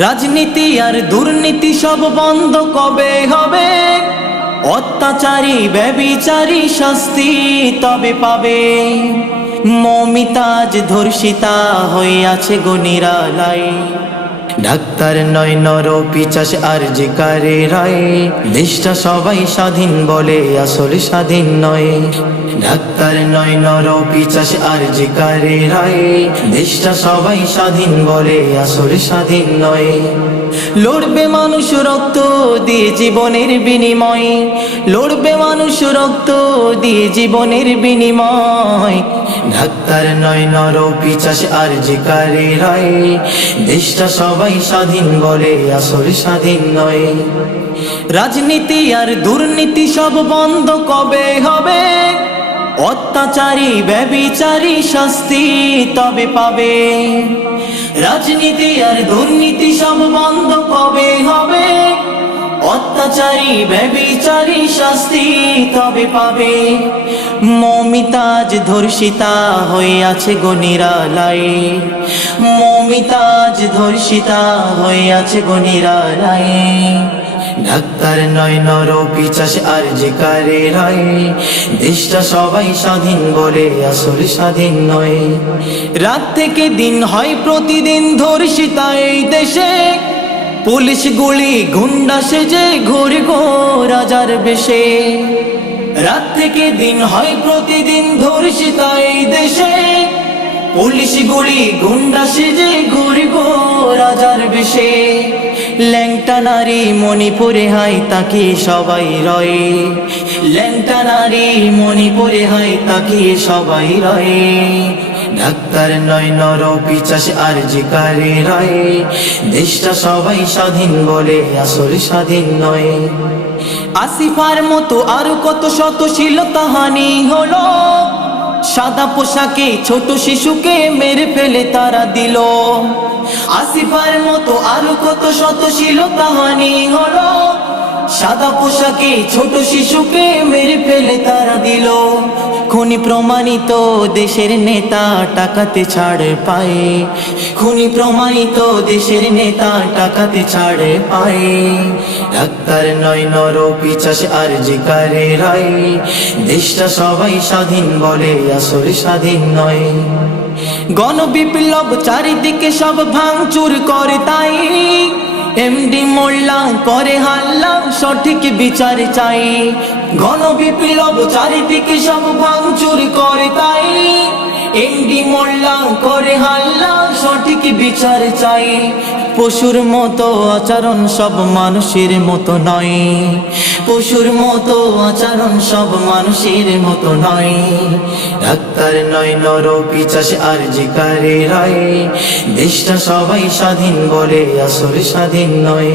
রাজনীতি আর দুর্নীতি সব বন্ধ কবে হবে? অত্যাচারী ব্যভিচারী শাস্তি তবে পাবে। মৌমিতাজ ধর্ষিতা হইয়াছে গো নিরালায়। ডাক্তার নয় নরপিশাচ আরজিকারে রায়। দেশটা সবাই স্বাধীন বলে আসলে স্বাধীন নয়। ডাক্তার নয় নরপিশাচ আরজিকারে রায়। দেশটা সবাই স্বাধীন বলে আসলে স্বাধীন নয়। লড়বে মানুষ রক্ত দিয়ে জীবনের বিনিময়। লড়বে মানুষ রক্ত দিয়ে জীবনের বিনিময়। ডাক্তার নয় নরপিশাচ আরজিকারে রায়। দেশটা সবাই স্বাধীন বলে আসলে স্বাধীন নয়। রাজনীতি আর দুর্নীতি সব বন্ধ কবে হবে? অত্যাচারী ব্যভিচারী শাস্তি তবে পাবে। রাজনীতি আর দুর্নীতি সব বন্ধ কবে হবে? অত্যাচারী ব্যভিচারী শাস্তি তবে পাবে। মৌমিতাজ ধর্ষিতা হইয়াছে গো নিরালায়। মৌমিতাজ ধর্ষিতা হইয়াছে গো নিরালায়। ডাক্তার নয় নরপিশাচ আরজিকারে রায়। দেশটা সবাই স্বাধীন বলে আসলে স্বাধীন নয়। রাত থেকে দিন হয় প্রতিদিন ধর্ষিতা এই দেশে। পুলিশ গুলি গুন্ডা সেজে ঘুরে গো রাজার বেশে। রাত থেকে দিন হয় প্রতিদিন ধর্ষিতা এই দেশে। পুলিশ গুলি গুন্ডা সেজে ঘুরে গো রাজার বেশে। ল্যাংটা নারী মণিপুরে হাই তাকিয়ে সবাই রয়ে। ল্যাংটা নারী মণিপুরে হাই তাকিয়ে সবাই রয়ে। ডাক্তার নয় নরপিশাচ আরজিকারে রায়। দেশটা সবাই স্বাধীন বলে আসলে স্বাধীন নয়। আসিফার মতো আরো কত শত শ্লীলতাহানি হলো। সাদা পোশাকে ছোট শিশুকে মেরে ফেলে তারা দিল। আসিফার মতো আরো কত শত শ্লীলতাহানি হলো। সাদা পোশাকে ছোট শিশুকে মেরে ফেলে তারা দিল। খুনি প্রমাণিত দেশের নেতা টাকাতে ছাড় পায়। খুনি প্রমাণিত দেশের নেতা টাকাতে ছাড় পায়। ডাক্তার নয় নরপিশাচ আরজিকারে রায়। দেশটা সবাই স্বাধীন বলে আসলে স্বাধীন নয়। গণবিপ্লব চারিদিকে সব ভাঙচুর করে তাই। এমডি মোল্লা করে হাল্লা সঠিক বিচার চাই। গণবিপ্লব চারিদিকে সব ভাঙচুর করে তাই। এমডি মোল্লা করে হাল্লা সঠিক বিচার চাই। পশুর মতো আচরণ সব মানুষের মতো নয়। পশুর মতো আচরণ সব মানুষের মতো নয়। ডাক্তার নয় নরপিশাচ আরজিকারে রায়। দেশটা সবাই স্বাধীন বলে আসলে স্বাধীন নয়।